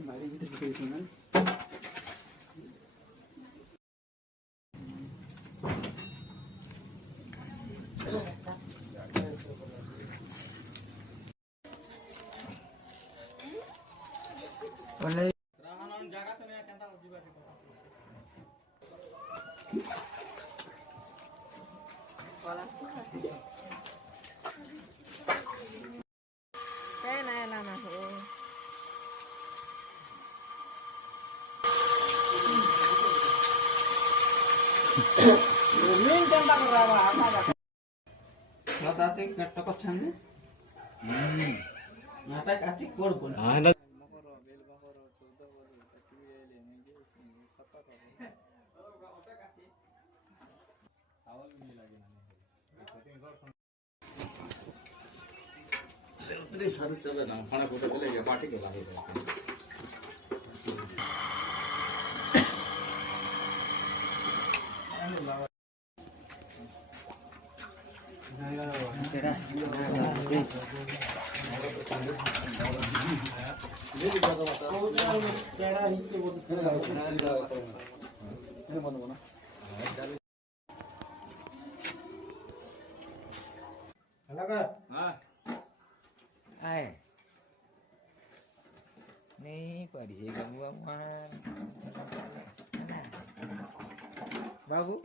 Mari kita di sini. Oleh Ramanan jaga tu ni kanta jiba kita. Wala. Na. Min tembak rawa apa? Nata cek kata kau cangnya. Nata kasih korban. Ada. उतनी सारी चले ना खाना को चले या party के लाए Ai. Ni padi gangguan. Babu.